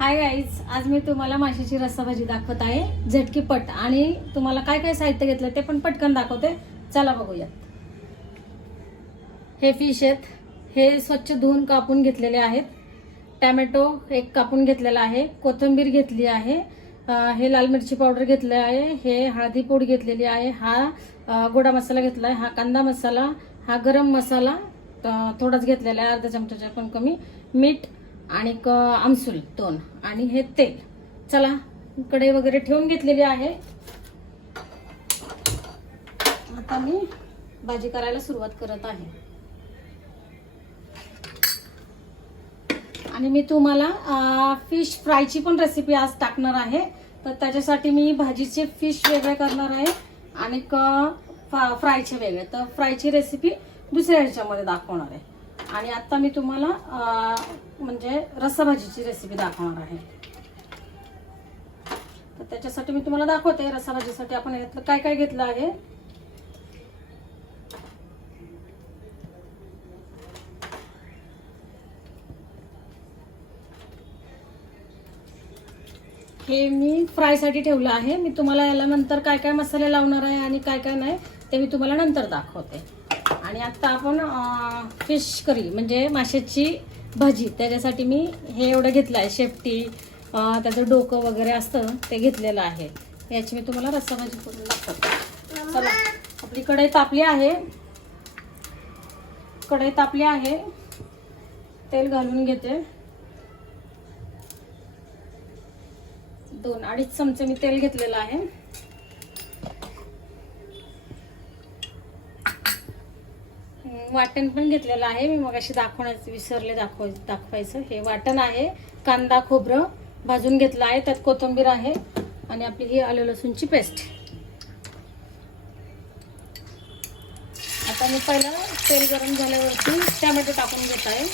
Hi guys आज मी तुम्हाला माशाची रस्साभाजी दाखवत आहे. झटकीपट आणि तुम्हाला काय काय साहित्य घेतलं ते पण पटकन दाखवते. चला बघूयात. हे फिश आहेत. हे स्वच्छ धुवून कापून घेतलेले आहेत. टॅमॅटो एक कापून घेतलेला आहे. कोथिंबीर घेतली आहे. हे लाल मिरची पावडर घेतलं आहे. हे हळदी पूड घेतलेली आहे. हा गोडा मसाला घेतला आहे हा कांदा मसाला. हा गरम मसाला. थोडाच घेतलेला आहे. अर्धा चमचाच्या पण कमी. मीठ आणि क आमसूल दोन. आणि हे तेल. चला कडे वगैरे ठेवून घेतलेली आहे. आता मी भाजी करायला सुरुवात करत आहे. आणि मी तुम्हाला फिश फ्रायची पण रेसिपी आज टाकणार आहे. तर त्याच्यासाठी मी भाजीचे फिश वेगळे करणार आहे आणि फ्रायचे वेगळे. तर फ्रायची रेसिपी दुसऱ्या ह्याच्यामध्ये दाखवणार आहे. आणि आता मी तुम्हाला म्हणजे रस्साभाजीची रेसिपी दाखवणार आहे. तर त्याच्यासाठी मी तुम्हाला दाखवते रस्साभाजीसाठी आपण यातलं काय काय घेतलं आहे. हे मी फ्रायसाठी ठेवलं आहे. मी तुम्हाला याला नंतर काय काय मसाले लावणार आहे आणि काय काय नाही ते मी तुम्हाला नंतर दाखवते. आणि आता आपण फिश करी म्हणजे माशाची भाजी. त्याच्यासाठी मी हे एवढं घेतलं आहे. शेपटी त्याचं डोकं वगैरे असतं ते घेतलेलं आहे. याची मी तुम्हाला रस्साभाजी करून दाखवते. चला आपली कढई तापली आहे. कढई तापली आहे. तेल घालून घेते. दोन अडीच चमचे मी तेल घेतलेलं आहे. वाटण पण घेतलेलं आहे. मी मग अशी दाखवण्याचं विसरले दाखव दाखवायचं. हे वाटण आहे. कांदा खोबरं भाजून घेतलं आहे. त्यात कोथिंबीर आहे. आणि आपली ही आलं लसूणची पेस्ट. आता मी पहिलं तेल गरम झाल्यावरती टॅमॅटो टाकून घेत आहे.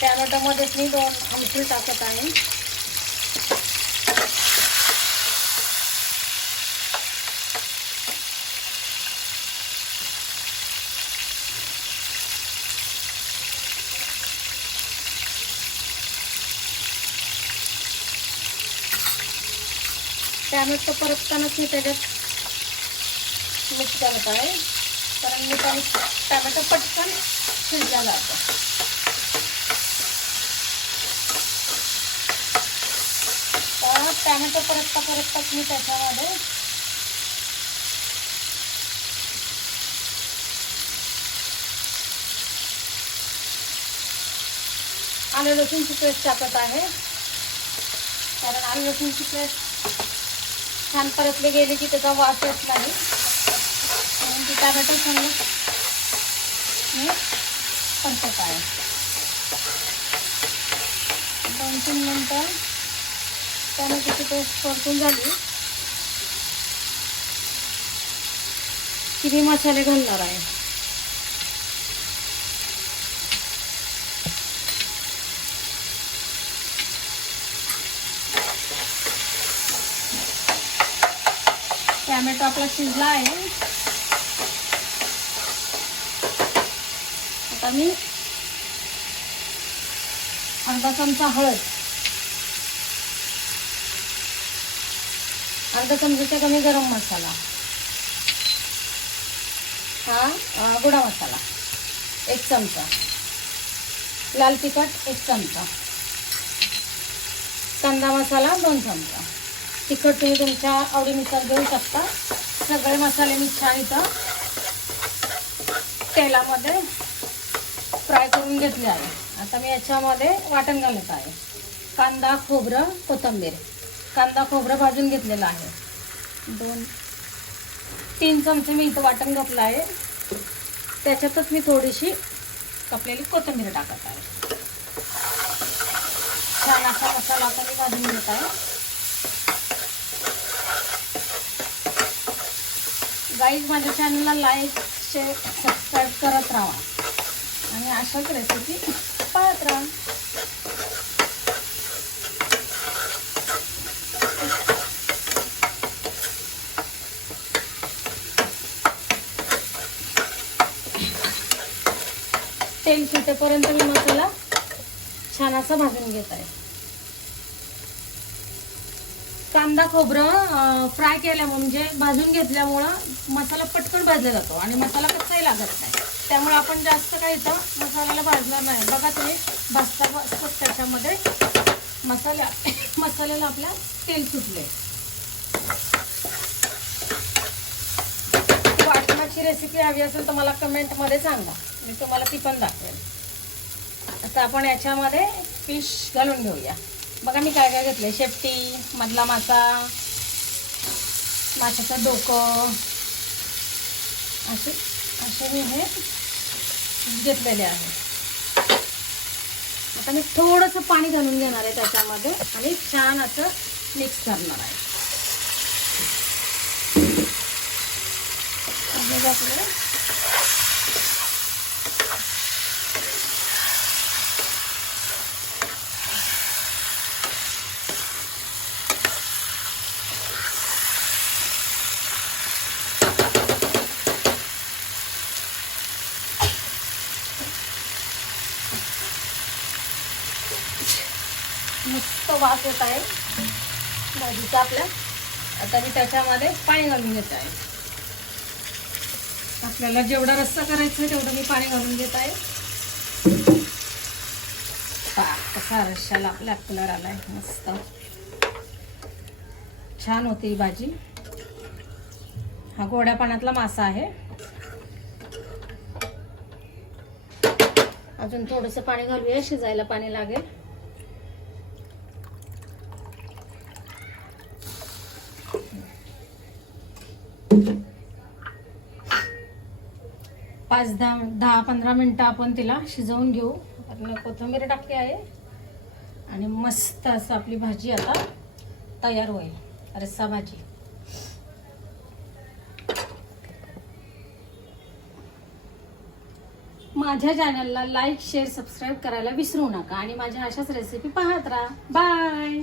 टॅमॅटोमध्येच मी दोन आमसूल टाकत आहे. टॅमॅटो परततानाच मी त्याच्यात मिक्स करत आहे. कारण मी त्याने टॅमॅटो पटकन शिजला जातो. तर टॅमॅटो परतता परतताच मी त्याच्यामध्ये आलं लसूणची पेस्ट टाकत आहे. कारण आलं लसूणची पेस्ट छान परतले गेले की त्याचा वास येत नाही म्हणून ती टॅमॅटो संग मी परतत आहे दोन तीन मिनटं टॅमॅटोची पेस्ट परतून झाली की मी मसाले घालणार आहे टोमॅटो आपला शिजला आहे. आता मी अर्धा चमचा हळद. अर्धा चमच्याच्या कमी गरम मसाला. हा गुडा गोडा मसाला. एक चमचा. लाल तिखट एक चमचा. कांदा मसाला दोन चमचा. तिखट तुम्ही तुमच्या आवडीनुसार घेऊ शकता. सगळे मसाले मी छान इथं तेलामध्ये फ्राय करून घेतले आहे. आता मी याच्यामध्ये वाटण घालत आहे. कांदा खोबरं कोथिंबीर. कांदा खोबरं भाजून घेतलेलं आहे. दोन तीन चमचे मी इथं वाटण घातलं आहे. त्याच्यातच मी थोडीशी कपलेली कोथिंबीर टाकत आहे. छान असा मसाला आता मी भाजून घेत आहे. गाईज माझ्या चॅनलला लाईक शेअर सबस्क्राईब करत राहा. आणि अशाच रेसिपी पाहत राहा. तेल सुटेपर्यंत मी मसाला छान असा भाजून घेत आहे. कांदा खोबरं फ्राय केल्यामुळे म्हणजे भाजून घेतल्यामुळं मसाला पटकन भाजला जातो आणि मसाला कसाही लागत नाही. त्यामुळे आपण जास्त काही इथं मसाल्याला भाजणार नाही. बघा तुम्ही भाजता भाजता त्याच्यामध्ये. मसाल्या मसाल्याला आपल्या तेल सुटले वाटणाची रेसिपी हवी असेल तर मला कमेंटमध्ये सांगा. मी तुम्हाला ती पण दाखवेल आता आपण याच्यामध्ये फिश घालून घेऊया. बघा मी काय काय घेतलंय. शेपटी मधला मासा माशाचं डोकं असे असे मी हे घेतलेले आहे. आता मी थोडंसं पाणी घालून घेणार आहे त्याच्यामध्ये आणि छान असं मिक्स करणार आहे. आपलं मस्त वास येत आहे. भाजीचा आपल्या आता मी त्याच्यामध्ये पाणी घालून घेत आहे. आपल्याला जेवढा रस्सा करायचा आहे तेवढं मी पाणी घालून घेत आहे. कसा रश्शाला आपला कलर आलाय मस्त. छान होती ही भाजी. हा गोड्या पाण्यातला मासा आहे. अजून थोडस पाणी घालूया शिजायला पाणी लागेल. पाच दहा दहा पंधरा मिनटं आपण तिला शिजवून घेऊ. आपण कोथिंबीर टाकली आहे. आणि मस्त असं आपली भाजी आता तयार होईल. रस्सा भाजी. माझ्या चॅनलला लाईक शेअर सबस्क्राईब करायला विसरू नका. आणि माझ्या अशाच रेसिपी पाहत राहा. बाय